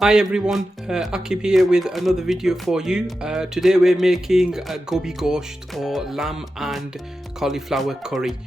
Hi everyone, Aqib here with another video for you. Today we're making Gobi Gosht or lamb and cauliflower curry.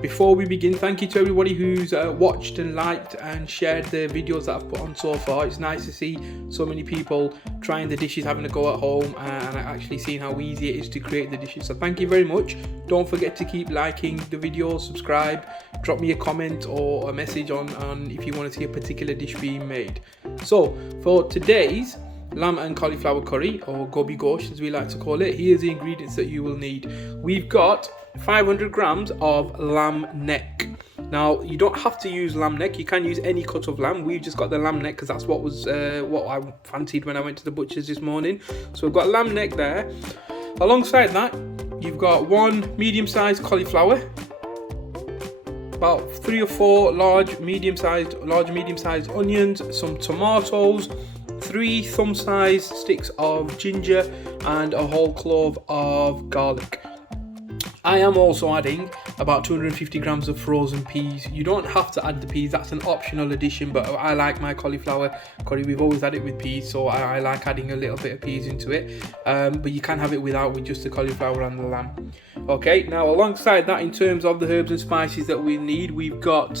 Before we begin, thank you to everybody who's watched and liked and shared the videos that I've put on so far. It's nice to see so many people trying the dishes, having a go at home, and actually seeing how easy it is to create the dishes. So thank you very much. Don't forget to keep liking the video, subscribe, drop me a comment or a message on if you want to see a particular dish being made. So for today's lamb and cauliflower curry, or Gobi Gosht as we like to call it, here's the ingredients that you will need. We've got 500 grams of lamb neck. Now you don't have to use lamb neck, you can use any cut of lamb. We've just got the lamb neck because that's what was what I fancied when I went to the butcher's this morning. So we've got lamb neck there. Alongside that, you've got one medium-sized cauliflower, about 3 or 4 large medium-sized onions, some tomatoes, 3 thumb-sized sticks of ginger, and a whole clove of garlic. I am also adding about 250 grams of frozen peas. You don't have to add the peas, that's an optional addition, but I like my cauliflower curry. We've always had it with peas, so I like adding a little bit of peas into it. But you can have it without, with just the cauliflower and the lamb. Okay, now alongside that, in terms of the herbs and spices that we need, we've got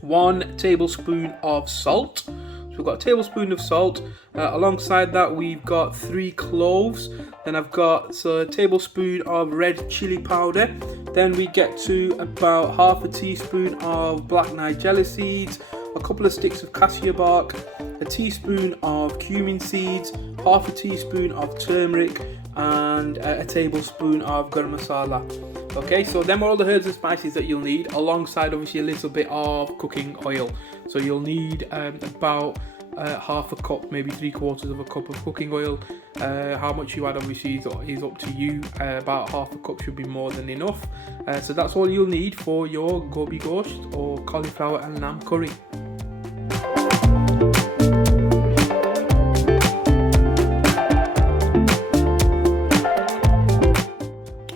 1 tablespoon of salt. So we've got a tablespoon of salt. Alongside that, we've got 3 cloves. Then I've got a tablespoon of red chilli powder. Then we get to about half a teaspoon of black Nigella seeds, a couple of sticks of Cassia Bark, a teaspoon of Cumin Seeds, half a teaspoon of turmeric, and a tablespoon of Garam Masala. Okay, so them are all the herbs and spices that you'll need, alongside obviously a little bit of cooking oil. So you'll need about half a cup, maybe 3/4 of a cup of cooking oil. How much you add obviously is up to you. About half a cup should be more than enough. So that's all you'll need for your Gobi Gosht or cauliflower and lamb curry.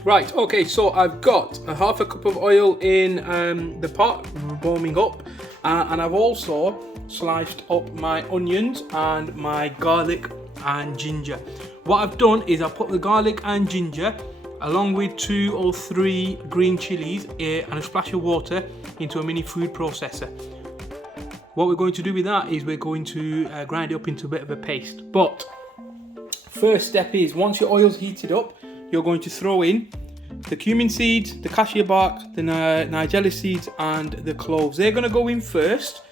Right, okay, so I've got a half a cup of oil in the pot, warming up, and I've also sliced up my onions and my garlic and ginger. What I've done is I've put the garlic and ginger along with 2 or 3 green chilies and a splash of water into a mini food processor. What we're going to do with that is we're going to grind it up into a bit of a paste. But first step is, once your oil's heated up, you're going to throw in the cumin seeds, the cassia bark, the Nigella seeds, and the cloves. They're going to go in first,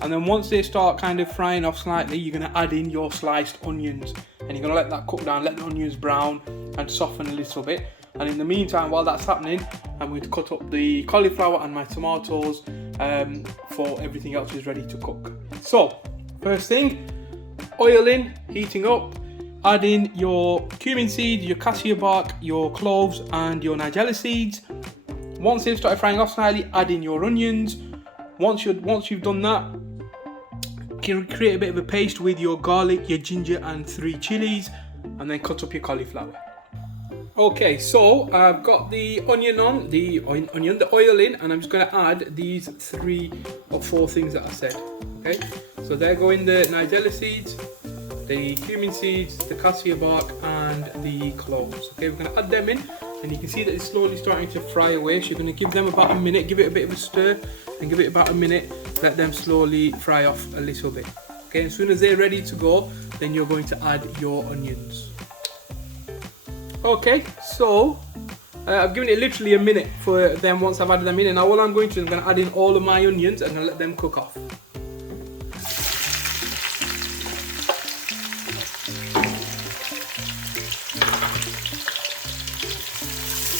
and then once they start kind of frying off slightly, you're going to add in your sliced onions, and you're going to let that cook down, let the onions brown and soften a little bit. And in the meantime, while that's happening, I'm going to cut up the cauliflower and my tomatoes for everything else is ready to cook. So first thing, oil in, heating up. Add in your cumin seeds, your cassia bark, your cloves, and your Nigella seeds. Once they've started frying off slightly, add in your onions. Once you've done that, create a bit of a paste with your garlic, your ginger, and 3 chilies, and then cut up your cauliflower. Okay, so I've got the onion on, the oil in, and I'm just going to add these 3 or 4 things that I said. Okay, so there go in the Nigella seeds, the cumin seeds, the cassia bark, and the cloves. Okay, we're going to add them in, and you can see that it's slowly starting to fry away. So you're going to give them about a minute, give it a bit of a stir, and give it about a minute, let them slowly fry off a little bit. Okay, as soon as they're ready to go, then you're going to add your onions. Okay, so I've given it literally a minute for them once I've added them in, and now all I'm going to do is I'm going to add in all of my onions and let them cook off.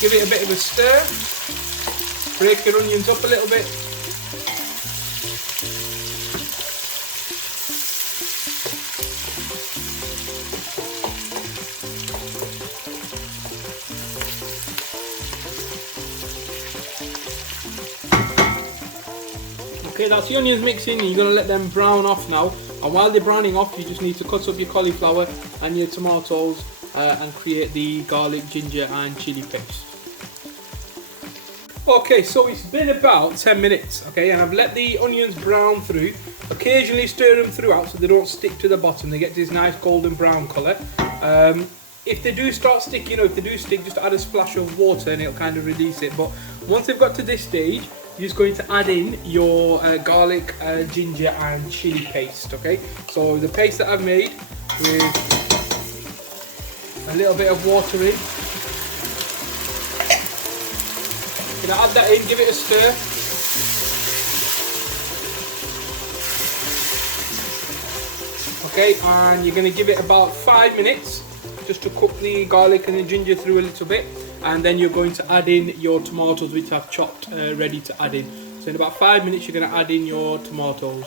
Give it a bit of a stir, break your onions up a little bit. Okay, that's the onions mixing, and you're going to let them brown off now. And while they're browning off, you just need to cut up your cauliflower and your tomatoes and create the garlic, ginger, and chili paste. Okay, so it's been about 10 minutes, okay, and I've let the onions brown through. Occasionally stir them throughout so they don't stick to the bottom. They get this nice golden brown colour. If they do start sticking, or if they do stick, just add a splash of water and it'll kind of release it. But once they've got to this stage, you're just going to add in your garlic, ginger and chilli paste, okay? So the paste that I've made with a little bit of water in. You're going to add that in, give it a stir. Okay, and you're going to give it about 5 minutes just to cook the garlic and the ginger through a little bit, and then you're going to add in your tomatoes, which I've chopped ready to add in. So in about 5 minutes you're going to add in your tomatoes.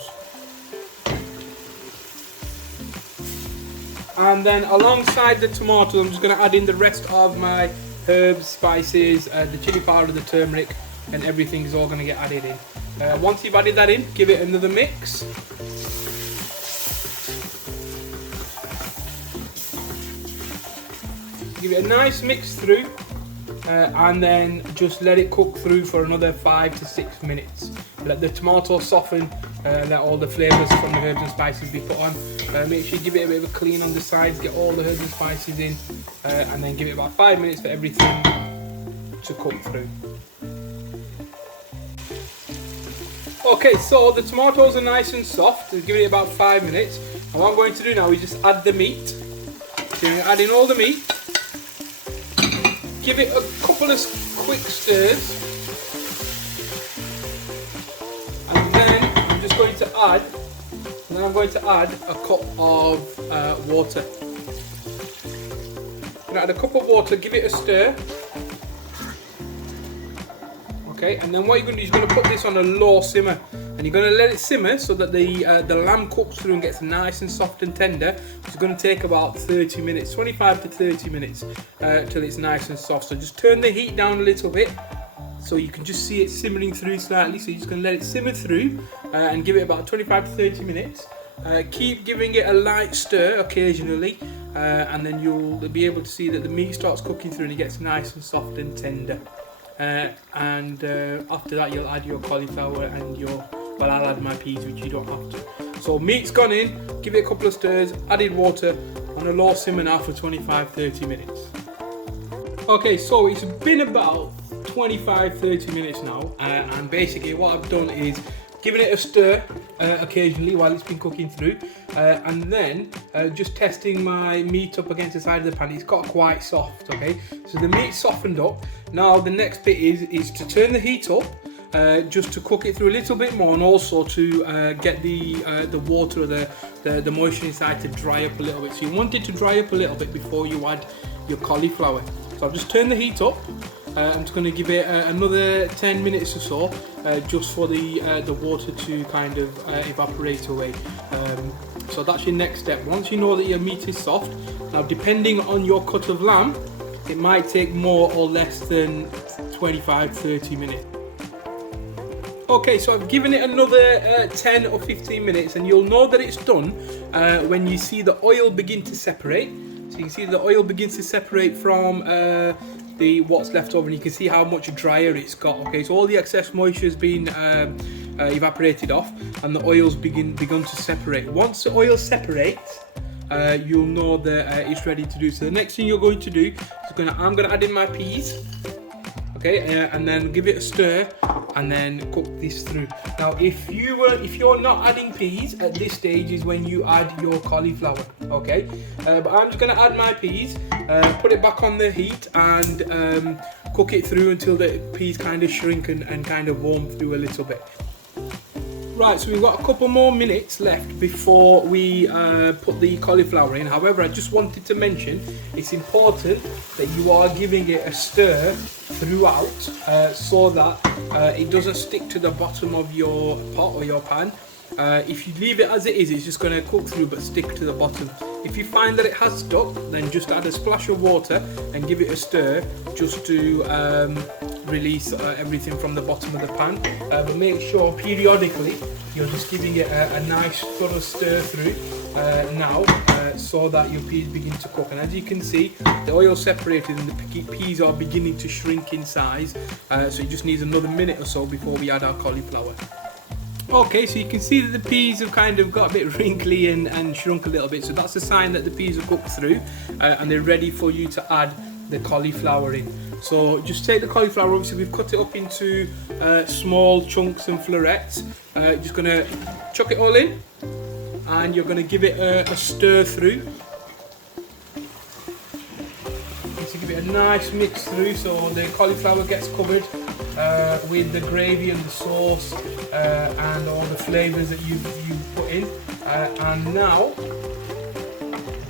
And then alongside the tomatoes I'm just going to add in the rest of my herbs, spices, the chili powder, the turmeric, and everything is all going to get added in. Once you've added that in, give it another mix. Give it a nice mix through, and then just let it cook through for another 5 to 6 minutes. Let the tomatoes soften, let all the flavours from the herbs and spices be put on. Make sure you give it a bit of a clean on the sides, get all the herbs and spices in, and then give it about 5 minutes for everything to cook through. Okay, so the tomatoes are nice and soft, so give it about 5 minutes. And what I'm going to do now is just add the meat. So you're adding all the meat. Give it a couple of quick stirs, and then I'm just going to add, a cup of water. I'm going to add a cup of water, give it a stir. Okay, and then what you're going to do is you're going to put this on a low simmer, and you're going to let it simmer so that the lamb cooks through and gets nice and soft and tender. It's going to take about 30 minutes, 25 to 30 minutes till it's nice and soft. So just turn the heat down a little bit so you can just see it simmering through slightly. So you're just going to let it simmer through and give it about 25 to 30 minutes. Keep giving it a light stir occasionally, and then you'll be able to see that the meat starts cooking through and it gets nice and soft and tender. After that you'll add your cauliflower and well, I'll add my peas, which you don't have to. So meat's gone in, give it a couple of stirs, added water on a low simmer now for 25-30 minutes. Okay, so it's been about 25-30 minutes now, and basically what I've done is giving it a stir occasionally while it's been cooking through, and then just testing my meat up against the side of the pan. It's got quite soft, okay? So the meat softened up. Now the next bit is to turn the heat up, just to cook it through a little bit more, and also to get the water or the moisture inside to dry up a little bit. So you want it to dry up a little bit before you add your cauliflower. So I've just turned the heat up. I'm just going to give it another 10 minutes or so, just for the water to kind of evaporate away. So that's your next step. Once you know that your meat is soft, now depending on your cut of lamb, it might take more or less than 25-30 minutes. Okay, so I've given it another 10 or 15 minutes, and you'll know that it's done when you see the oil begin to separate. So you can see the oil begins to separate from what's left over, and you can see how much drier it's got. Okay, so all the excess moisture has been evaporated off, and the oil's begun to separate. Once the oil separates, you'll know that it's ready to do. So the next thing you're going to do is I'm going to add in my peas. Okay, and then give it a stir, and then cook this through. Now, if you're not adding peas at this stage, is when you add your cauliflower. Okay, but I'm just going to add my peas, put it back on the heat, and cook it through until the peas kind of shrink and kind of warm through a little bit. Right, so we've got a couple more minutes left before we put the cauliflower in. However, I just wanted to mention it's important that you are giving it a stir throughout, so that it doesn't stick to the bottom of your pot or your pan. If you leave it as it is, it's just going to cook through but stick to the bottom. If you find that it has stuck, then just add a splash of water and give it a stir, just to release everything from the bottom of the pan. But make sure periodically you're just giving it a nice thorough stir through so that your peas begin to cook. And as you can see, the oil separated and the peas are beginning to shrink in size, so it just needs another minute or so before we add our cauliflower. Okay, so you can see that the peas have kind of got a bit wrinkly and shrunk a little bit, so that's a sign that the peas are cooked through and they're ready for you to add the cauliflower in. So just take the cauliflower, obviously we've cut it up into small chunks and florets. Just going to chuck it all in and you're going to give it a stir through. To give it a nice mix through so the cauliflower gets covered with the gravy and the sauce and all the flavours that you've put in. And now,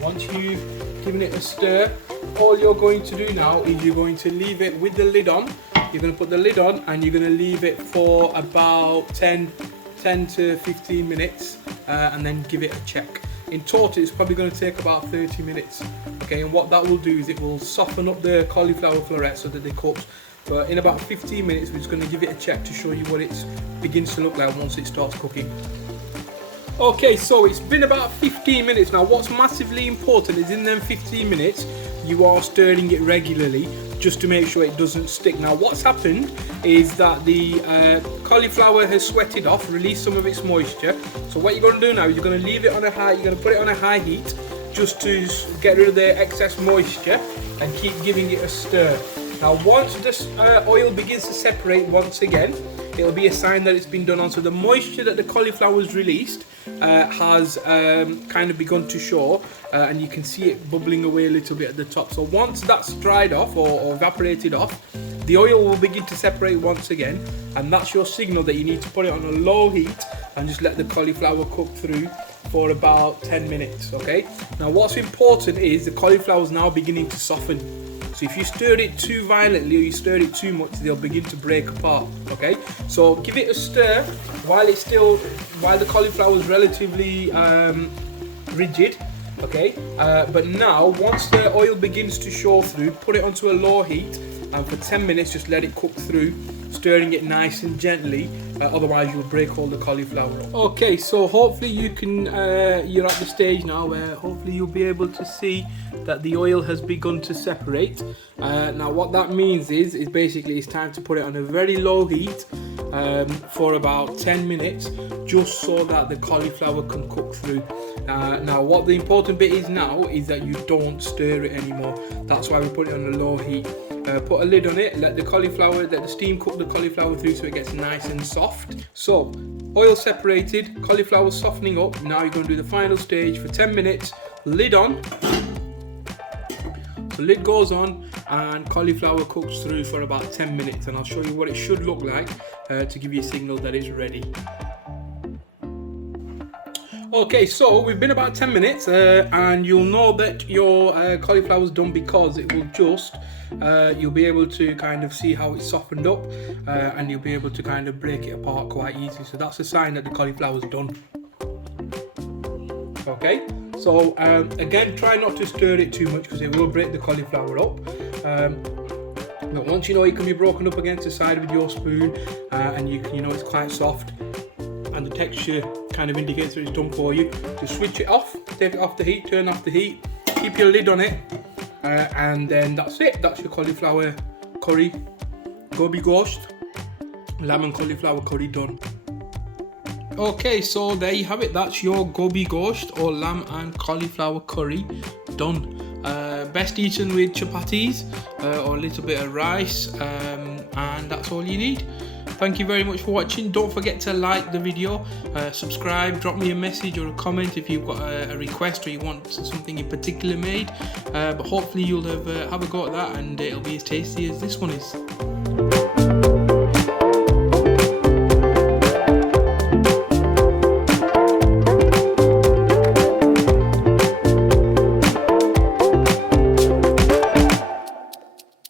once you've given it a stir, all you're going to do now is you're going to leave it with the lid on. You're going to put the lid on and you're going to leave it for about 10 to 15 minutes and then give it a check. In total, it's probably going to take about 30 minutes. Okay, and what that will do is it will soften up the cauliflower florets so that they cook. But in about 15 minutes, we're just going to give it a check to show you what it begins to look like once it starts cooking. Okay, so it's been about 15 minutes now. What's massively important is in them 15 minutes, you are stirring it regularly just to make sure it doesn't stick. Now, what's happened is that the cauliflower has sweated off, released some of its moisture. So what you're going to do now is you're going to leave it on a high, you're going to put it on a high heat just to get rid of the excess moisture and keep giving it a stir. Now, once this oil begins to separate once again, it'll be a sign that it's been done on. So the moisture that the cauliflower has released has kind of begun to show and you can see it bubbling away a little bit at the top. So once that's dried off or evaporated off, the oil will begin to separate once again, and that's your signal that you need to put it on a low heat and just let the cauliflower cook through for about 10 minutes. Okay, now what's important is the cauliflower is now beginning to soften. So if you stir it too violently or you stir it too much, they'll begin to break apart. Okay, so give it a stir while the cauliflower is relatively rigid. Okay, but now once the oil begins to show through, put it onto a low heat and for 10 minutes just let it cook through, stirring it nice and gently, otherwise you'll break all the cauliflower up. Okay, so hopefully you can you're at the stage now where hopefully you'll be able to see that the oil has begun to separate. Now what that means is basically it's time to put it on a very low heat for about 10 minutes just so that the cauliflower can cook through. Now what the important bit is now is that you don't stir it anymore. That's why we put it on a low heat. Put a lid on it, let the steam cook the cauliflower through so it gets nice and soft. So oil separated, cauliflower softening up. Now you're going to do the final stage for 10 minutes, lid on. The lid goes on and cauliflower cooks through for about 10 minutes, and I'll show you what it should look like to give you a signal that it's ready. Okay, so we've been about 10 minutes and you'll know that your cauliflower's done because it will just you'll be able to kind of see how it's softened up and you'll be able to kind of break it apart quite easy. So that's a sign that the cauliflower's done. Okay, so again, try not to stir it too much because it will break the cauliflower up. But once you know it can be broken up against the side with your spoon and you know it's quite soft and the texture kind of indicates that it's done for you, just switch it off, take it off the heat, turn off the heat, keep your lid on it, and then that's it. That's your cauliflower curry, Gobi Gosht, lamb and cauliflower curry done. Okay, so there you have it. That's your Gobi Gosht or lamb and cauliflower curry done. Best eaten with chapatis or a little bit of rice, and that's all you need. Thank you very much for watching. Don't forget to like the video, subscribe, drop me a message or a comment if you've got a request or you want something in particular made. But hopefully you'll have a go at that and it'll be as tasty as this one is.